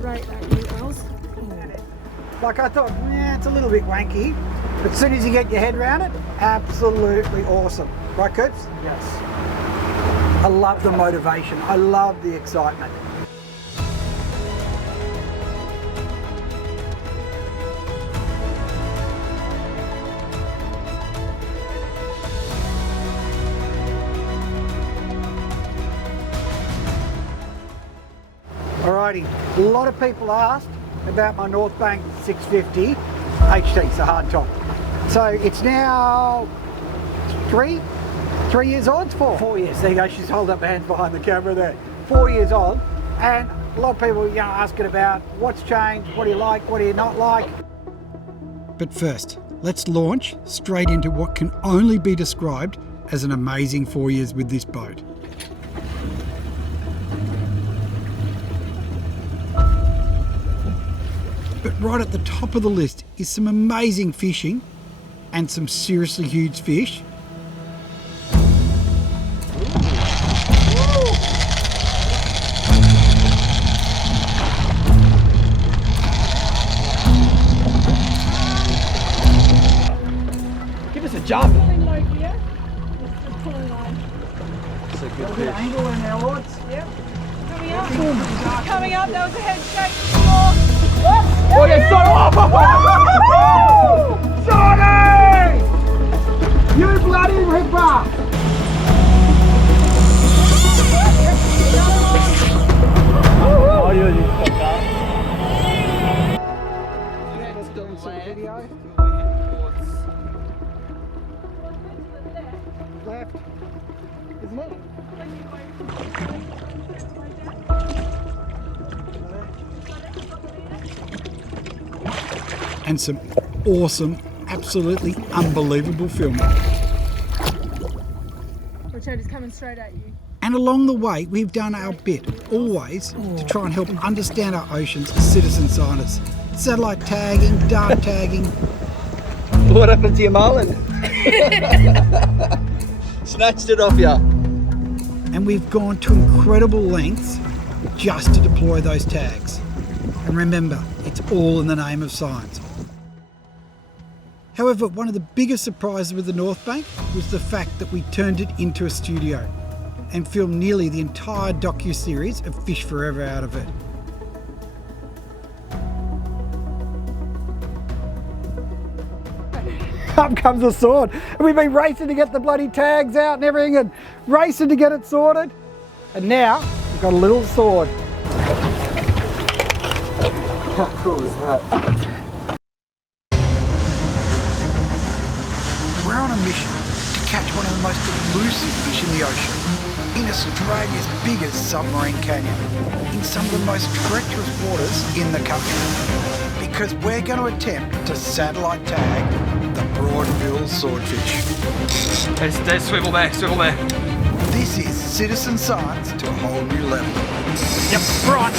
Right at you, Els. Like I thought, it's a little bit wanky, but as soon as you get your head around it, absolutely awesome. Right, Coops? Yes. I love the motivation. I love the excitement. Alrighty, a lot of people asked about my Northbank 650 HT, it's a hard top. So it's now three years old? It's 4 years. There you go, she's holding up her hands behind the camera there. 4 years old, and a lot of people asking about what's changed, what do you like, what do you not like. But first, let's launch straight into what can only be described as an amazing 4 years with this boat. But right at the top of the list is some amazing fishing and some seriously huge fish. Give us a jump. It's a good fish. Angle in there, Auds. Yep. Coming up, that was a head shake. Oh, yeah, Sonny! You bloody ripper! Oh, you fucked up. Video. Left. Isn't it? And some awesome, absolutely unbelievable filming. Richard is coming straight at you. And along the way, we've done our bit, always, to try and help understand our oceans as citizen scientists. Satellite tagging, dart tagging. What happened to your marlin? Snatched it off ya. And we've gone to incredible lengths just to deploy those tags. And remember, it's all in the name of science. However, one of the biggest surprises with the Northbank was the fact that we turned it into a studio and filmed nearly the entire docu-series of Fish Forever out of it. Up comes the sword, and we've been racing to get the bloody tags out and everything, and racing to get it sorted. And now we've got a little sword. How cool is that? We're on a mission to catch one of the most elusive fish in the ocean, in Australia's biggest submarine canyon, in some of the most treacherous waters in the country. Because we're going to attempt to satellite tag the broad-billed swordfish. There's swivel there. This is citizen science to a whole new level. Yep, right.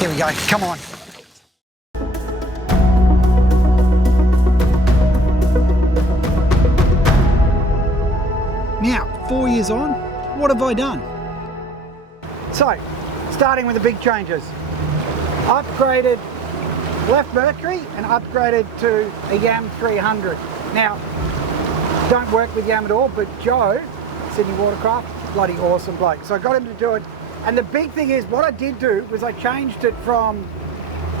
Here we go, come on. Now, 4 years on, what have I done? So, starting with the big changes. Upgraded, left Mercury and upgraded to a Yam 300. Now, don't work with Yam at all, but Joe, Sydney Watercraft, bloody awesome bloke. So I got him to do it. And the big thing is, what I did do was I changed it from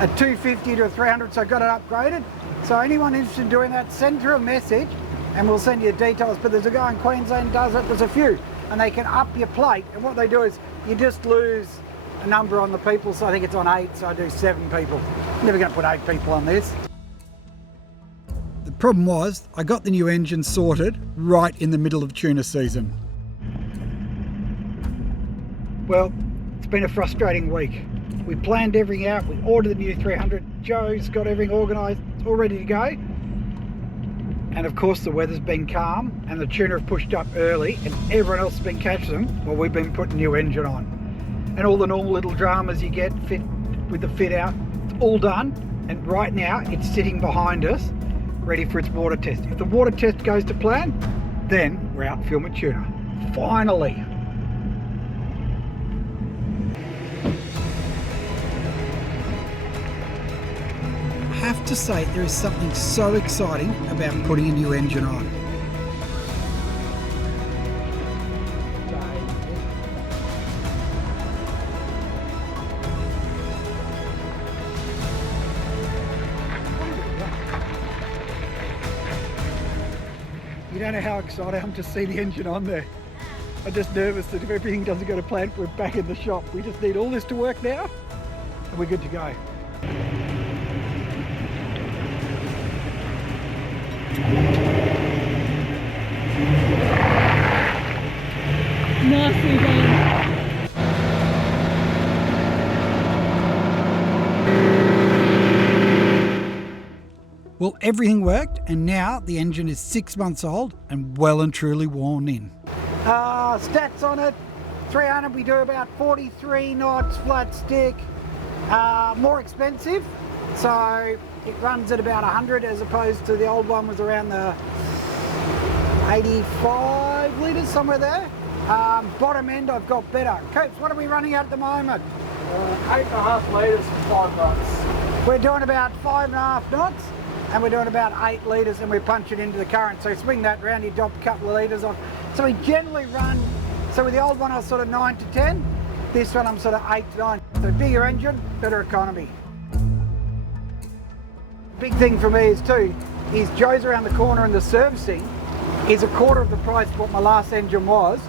a 250 to a 300, so I got it upgraded. So anyone interested in doing that, send through a message and we'll send you details. But there's a guy in Queensland does it, there's a few. And they can up your plate. And what they do is, you just lose a number on the people. So I think it's on 8, so I do 7 people. I'm never gonna put 8 people on this. The problem was, I got the new engine sorted right in the middle of tuna season. Well, it's been a frustrating week. We planned everything out, we ordered the new 300, Joe's got everything organised, it's all ready to go. And of course the weather's been calm and the tuna have pushed up early and everyone else has been catching them while we've been putting new engine on. And all the normal little dramas you get fit with the fit out, it's all done. And right now it's sitting behind us, ready for its water test. If the water test goes to plan, then we're out filming tuna. Finally. have to say there is something so exciting about putting a new engine on. You don't know how excited I am to see the engine on there. I'm just nervous that if everything doesn't go to plan, we're back in the shop. We just need all this to work now and we're good to go. Nicely done. Well, everything worked, and now the engine is 6 months old and well and truly worn in. Stats on it, 300 we do about 43 knots, flat stick, more expensive, so it runs at about 100 as opposed to the old one was around the 85 litres, somewhere there. Bottom end I've got better. Coops, what are we running at the moment? 8.5 litres for 5 knots. We're doing about 5.5 knots. And we're doing about 8 litres and we punch it into the current. So swing that round, you drop a couple of litres off. So we generally run, so with the old one I was sort of 9 to 10, this one I'm sort of 8 to 9. So bigger engine, better economy. Big thing for me is Joe's around the corner and the servicing is a quarter of the price of what my last engine was.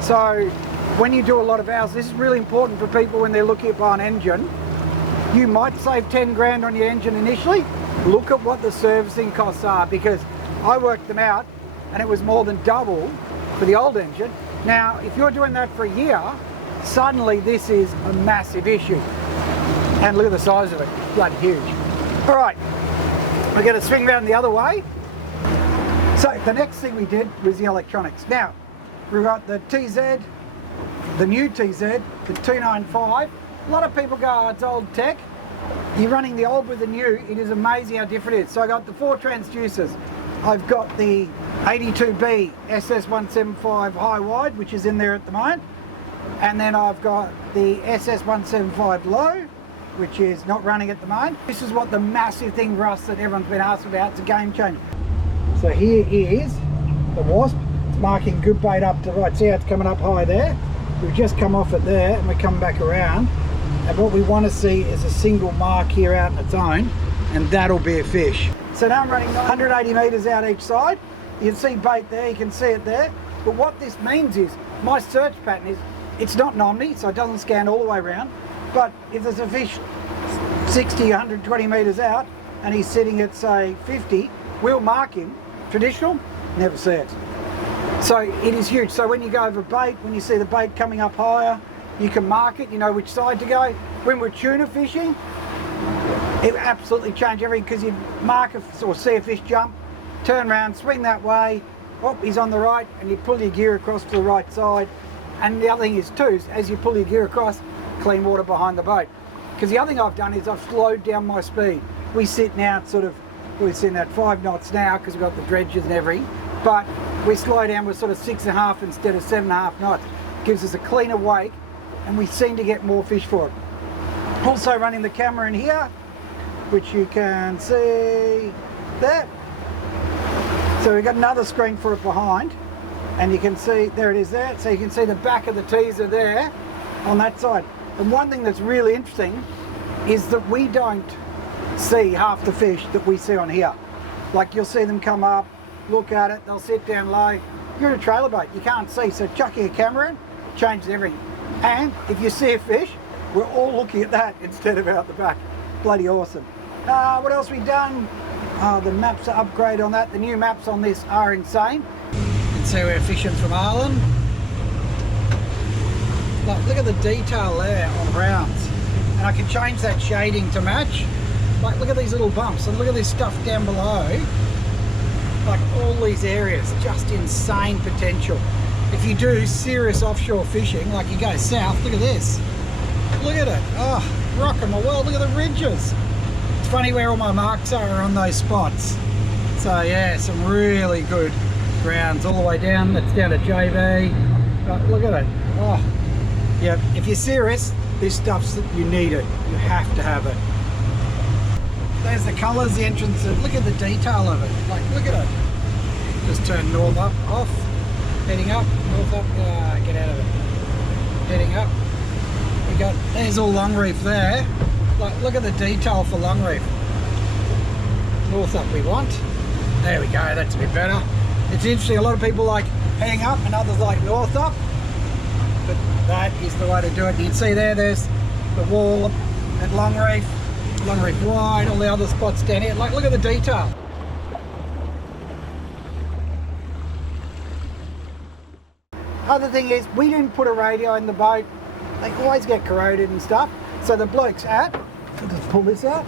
So when you do a lot of hours, this is really important for people when they're looking at buying an engine. You might save 10 grand on your engine initially. Look at what the servicing costs are, because I worked them out and it was more than double for the old engine. Now, if you're doing that for a year, suddenly this is a massive issue. And look at the size of it, bloody huge. All right, we're going to swing around the other way. So the next thing we did was the electronics. Now, we've got the TZ, the new TZ, the 295. A lot of people go, oh, it's old tech. You're running the old with the new, it is amazing how different it is. So I got the 4 transducers. I've got the 82B SS175 high wide, which is in there at the moment. And then I've got the SS175 low, which is not running at the moment. This is what the massive thing for us that everyone's been asking about, it's a game changer. So here is the Wasp, it's marking good bait up to the right. See how it's coming up high there? We've just come off it there and we're coming back around. And what we want to see is a single mark here out on its own, and that'll be a fish. So now I'm running 180 metres out each side. You can see bait there, you can see it there. But what this means is, my search pattern is, it's not an omni, so it doesn't scan all the way around. But if there's a fish 60, 120 metres out, and he's sitting at say 50, we'll mark him. Traditional, never see it. So it is huge. So when you go over bait, when you see the bait coming up higher, you can mark it, you know which side to go. When we're tuna fishing, it absolutely changed everything, because you mark or see a fish jump, turn around, swing that way, oh, he's on the right, and you pull your gear across to the right side. And the other thing is too, as you pull your gear across, clean water behind the boat. Because the other thing I've done is I've slowed down my speed. We sit now at we're sitting at 5 knots now because we've got the dredges and everything, but we slow down, we're sort of 6.5 instead of 7.5 knots. Gives us a cleaner wake, and we seem to get more fish for it. Also running the camera in here, which you can see there. So we've got another screen for it behind, and you can see, there it is there. So you can see the back of the teaser there on that side. And one thing that's really interesting is that we don't see half the fish that we see on here. Like you'll see them come up, look at it, they'll sit down low. You're in a trailer boat, you can't see, so chucking a camera in changes everything. And if you see a fish, we're all looking at that instead of out the back. Bloody awesome. What else we done? The maps are upgraded on that. The new maps on this are insane. You can see we're fishing from Arlen. Look at the detail there on Browns. And I can change that shading to match. Like, look at these little bumps, and look at this stuff down below. Like all these areas, just insane potential. If you do serious offshore fishing, like you go south, look at this. Look at it. Oh, rocking my world. Look at the ridges. It's funny where all my marks are on those spots. So yeah, some really good grounds all the way down. That's down to JB. Look at it. Oh, yeah. If you're serious, this stuff's, you need it. You have to have it. there's the colours, the entrance. Look at the detail of it. Like, look at it. Just turn north up, off, heading up, north up, get out of it. Heading up. We got, there's all long reef there. Like, look at the detail for long reef. North up we want. There we go, that's a bit better. It's interesting, a lot of people like heading up and others like north up. But that is the way to do it. You can see there's the wall at long reef wide, all the other spots down here. Like, look at the detail. Other thing is, we didn't put a radio in the boat. They always get corroded and stuff. So the bloke's at, I'll just pull this out.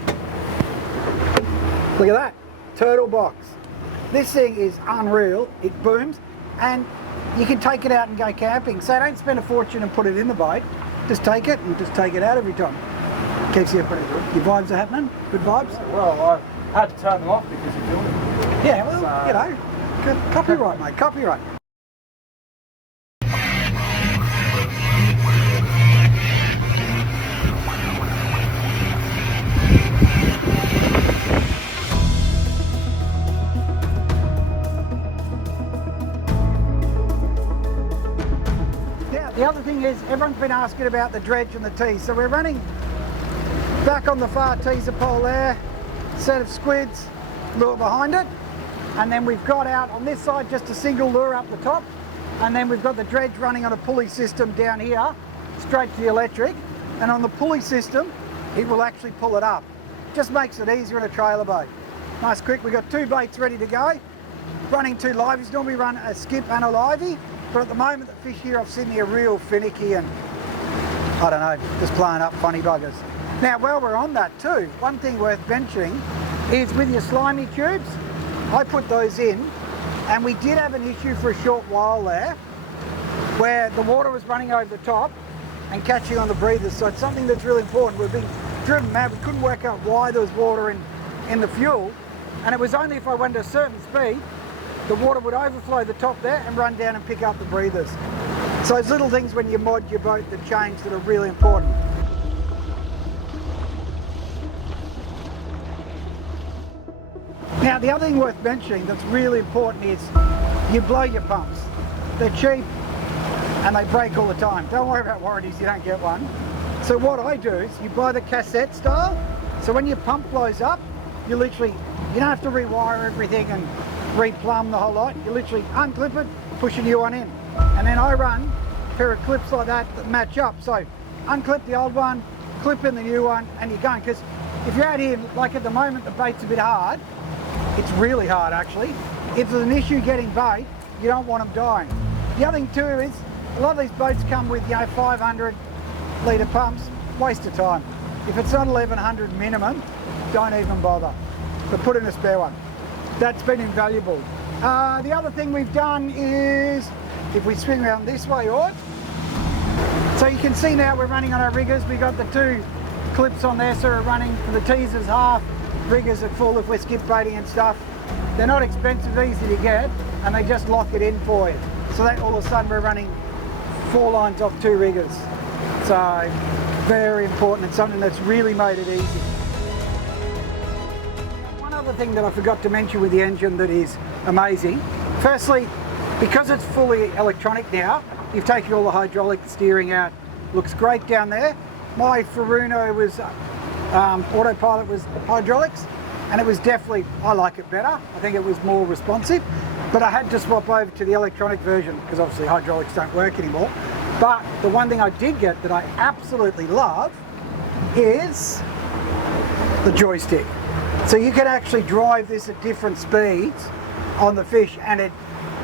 Look at that, turtle box. This thing is unreal, it booms, and you can take it out and go camping. So don't spend a fortune and put it in the boat. Just take it and just take it out every time. Keeps you pretty good. Your vibes are happening? Good vibes? Well, I had to turn them off because you filmed it. Yeah, well, you know, copyright, mate, copyright. The other thing is, everyone's been asking about the dredge and the tees. So we're running back on the far teaser pole there, set of squids, lure behind it, and then we've got out on this side just a single lure up the top, and then we've got the dredge running on a pulley system down here, straight to the electric, and on the pulley system, it will actually pull it up. Just makes it easier in a trailer boat. Nice quick, we've got two baits ready to go, running two liveys. Normally run a skip and a livey. But at the moment, the fish here off Sydney are real finicky and, I don't know, just playing up funny buggers. Now, while we're on that too, one thing worth mentioning is with your slimy tubes, I put those in, and we did have an issue for a short while there where the water was running over the top and catching on the breathers. So it's something that's really important. We've been driven mad. We couldn't work out why there was water in the fuel, and it was only if I went to a certain speed the water would overflow the top there and run down and pick up the breathers. So it's little things when you mod your boat that change that are really important. Now the other thing worth mentioning that's really important is you blow your pumps. They're cheap and they break all the time. Don't worry about warranties, you don't get one. So what I do is you buy the cassette style, so when your pump blows up, you don't have to rewire everything and replumb the whole lot. You literally unclip it, push a new one in. And then I run a pair of clips like that match up. So unclip the old one, clip in the new one, and you're going. Because if you're out here, like at the moment, the bait's a bit hard. It's really hard actually. If there's an issue getting bait, you don't want them dying. The other thing too is, a lot of these boats come with 500 litre pumps. Waste of time. If it's not 1100 minimum, don't even bother. But put in a spare one. That's been invaluable. The other thing we've done is, if we swing around this way, so you can see now we're running on our riggers. We've got the two clips on there, so we're running for the teasers half, riggers are full if we're skip baiting and stuff. They're not expensive, easy to get, and they just lock it in for you. So that all of a sudden we're running 4 lines off 2 riggers. So very important, and something that's really made it easy. Another thing that I forgot to mention with the engine that is amazing, firstly, because it's fully electronic now, you've taken all the hydraulic steering out. Looks great down there. My Furuno was autopilot was hydraulics, and it was definitely, I like it better. I think it was more responsive, but I had to swap over to the electronic version because obviously hydraulics don't work anymore. But the one thing I did get that I absolutely love is the joystick. So you can actually drive this at different speeds on the fish, and it,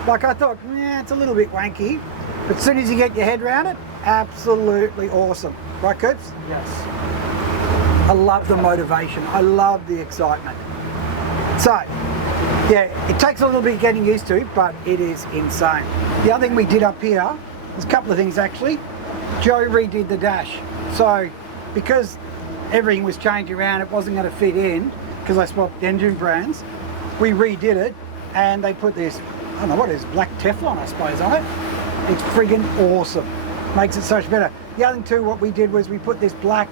like I thought, it's a little bit wanky, but as soon as you get your head around it, absolutely awesome. Right, Coops? Yes. I love the motivation. I love the excitement. So, yeah, it takes a little bit getting used to, but it is insane. The other thing we did up here, there's a couple of things actually. Joe redid the dash. So, because everything was changing around, it wasn't going to fit in, because I swapped engine brands, we redid it, and they put this, I don't know what it is, black Teflon I suppose on it. It's friggin' awesome. Makes it so much better. The other thing too, what we did was we put this black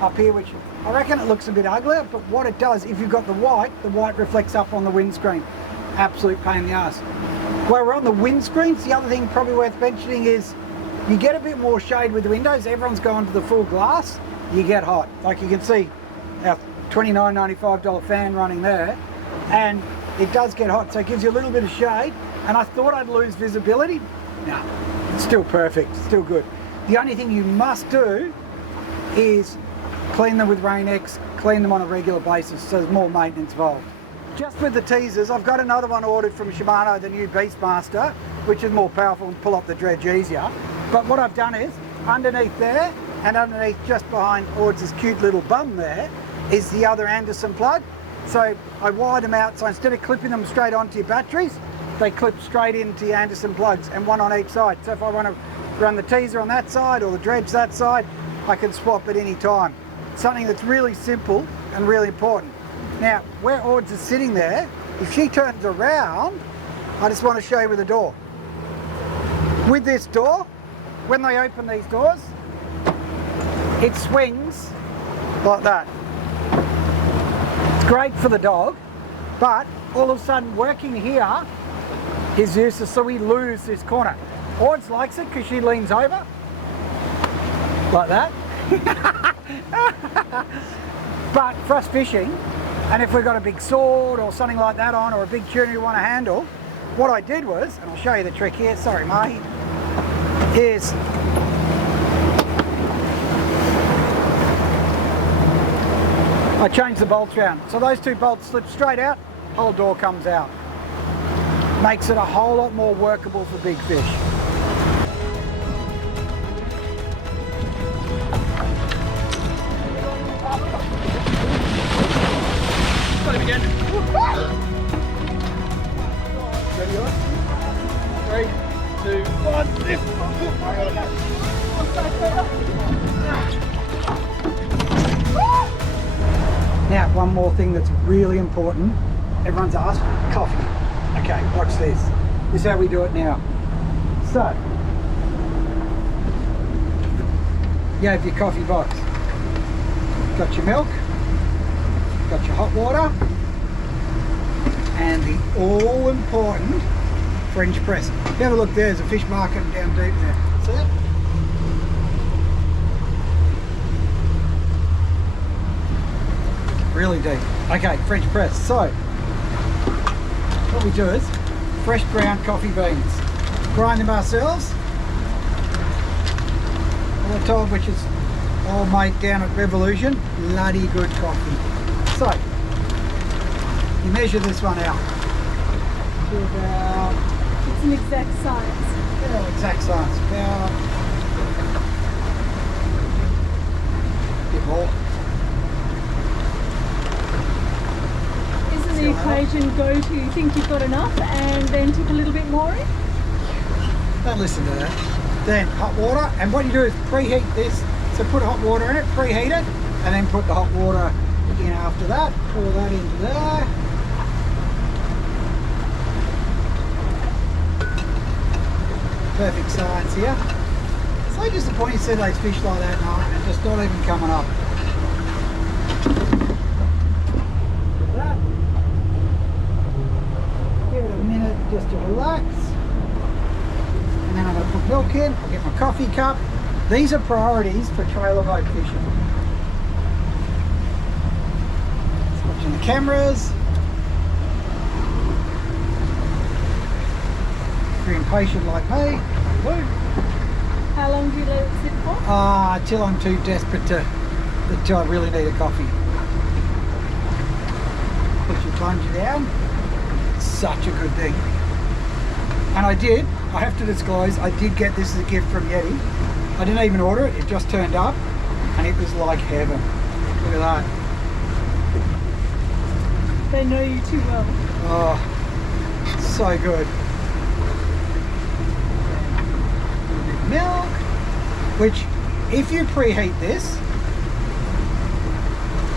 up here, which I reckon it looks a bit uglier, but what it does, if you've got the white reflects up on the windscreen. Absolute pain in the ass. While we're on the windscreens, the other thing probably worth mentioning is you get a bit more shade with the windows. Everyone's gone to the full glass, you get hot. Like you can see our $29.95 fan running there, and it does get hot, so it gives you a little bit of shade. And I thought I'd lose visibility. No, it's still perfect, still good. The only thing you must do is clean them with Rain-X, clean them on a regular basis, so there's more maintenance involved. Just with the teasers, I've got another one ordered from Shimano, the new Beastmaster, which is more powerful and pull up the dredge easier. But what I've done is, underneath there, and underneath just behind Auds' cute little bum there, is the other Anderson plug. So I wired them out, so instead of clipping them straight onto your batteries, they clip straight into your Anderson plugs, and one on each side. So if I want to run the teaser on that side or the dredge that side, I can swap at any time. Something that's really simple and really important. Now, where Auds is sitting there, if she turns around, I just want to show you with the door. With this door, when they open these doors, it swings like that. It's great for the dog, but all of a sudden working here is useless, so we lose this corner. Auds likes it because she leans over, like that. But for us fishing, and if we've got a big sword or something like that on, or a big tuna you want to handle, what I did was, and I'll show you the trick here, sorry Mahi, is I changed the bolts around. So those two bolts slip straight out, whole door comes out. Makes it a whole lot more workable for big fish. Got him again. Ready on? 3, 2, 1, lift. Now, one more thing that's really important. Everyone's asked, coffee. Okay, watch this. This is how we do it now. So, you have your coffee box. Got your milk, got your hot water, and the all-important French press. If you have a look, there's a fish market down deep there. See it? Really deep. Okay, French press. So, what we do is fresh ground coffee beans. Grind them ourselves. All the time, which is all made down at Revolution. Bloody good coffee. So, you measure this one out to about... It's an exact science. Yeah, exact science. About... a bit more. Isn't the equation go to you think you've got enough and then tip a little bit more in? Don't listen to that. Then hot water, and what you do is preheat this. So put hot water in it, preheat it, and then put the hot water in after that. Pour that into there. Perfect science here. So disappointing to see those fish like that now, and just not even coming up. That. Give it a minute just to relax. And then I'm going to put milk in, I'll get my coffee cup. These are priorities for trailer boat fishing. Just watching the cameras. If you're impatient like me, How long do you let it sit for? until I'm too desperate to, until I really need a coffee. Put your plunger down. Such a good thing. And I have to disclose, I did get this as a gift from Yeti. I didn't even order it, it just turned up and it was like heaven. Look at that. They know you too well. Oh, so good. A little bit of milk, which if you preheat this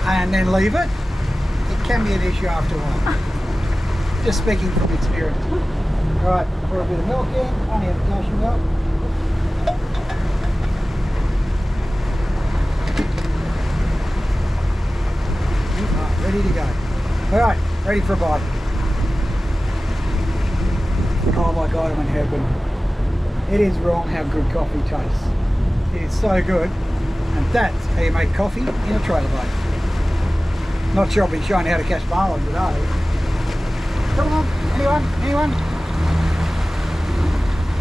and then leave it, it can be an issue after a while. Just speaking from experience. Right, pour a bit of milk in, only have a dash of milk. Ready for a bite. Oh my God, I'm in heaven. It is wrong how good coffee tastes. It is so good. And that's how you make coffee in a trailer boat. Not sure I'll be showing how to catch marlin today. Come on, anyone?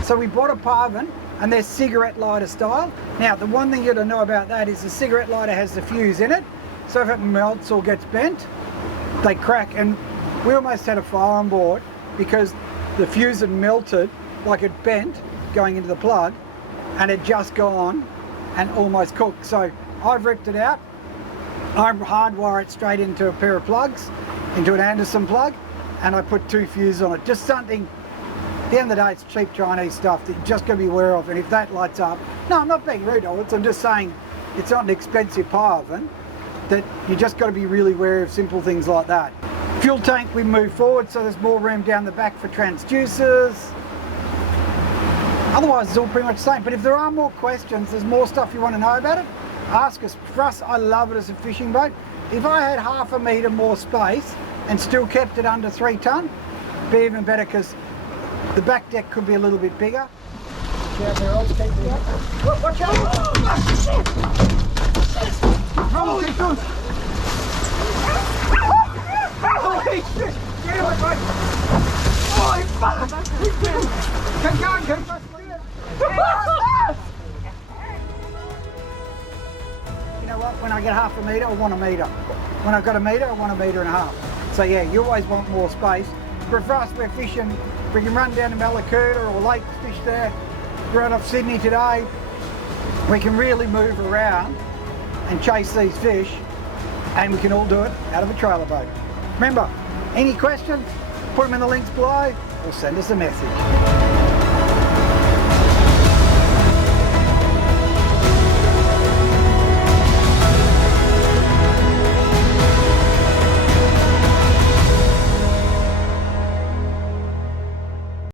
So we bought a Parvin, and they're cigarette lighter style. Now, the one thing you gotta know about that is the cigarette lighter has the fuse in it. So if it melts or gets bent, they crack. And we almost had a fire on board because the fuse had melted, like it bent going into the plug, and it just gone and almost cooked. So I've ripped it out. I hardwire it straight into a pair of plugs, into an Anderson plug, and I put 2 fuses on it. Just something, at the end of the day, it's cheap Chinese stuff that you just got to be aware of. And if that lights up, no, I'm not being rude, I'm just saying it's not an expensive power oven, that you just got to be really wary of simple things like that. Fuel tank, we move forward, so there's more room down the back for transducers. Otherwise, it's all pretty much the same. But if there are more questions, there's more stuff you want to know about it, ask us. For us, I love it as a fishing boat. If I had 1/2 metre more space and still kept it under 3 tonne, it'd be even better, because the back deck could be a little bit bigger. Down there, I'll keep it up. Watch out! Holy shit! Holy shit! Get him, mate! Holy fuck! Keep going, keep going! You know what? When I get 1/2 metre, I want 1 metre. When I've got 1 metre, I want 1.5 metres. So yeah, you always want more space. But for us, we're fishing. We can run down to Malakuta or Lake fish there. Right off Sydney today. We can really move around and chase these fish, and we can all do it out of a trailer boat. Remember, any questions, put them in the links below or send us a message.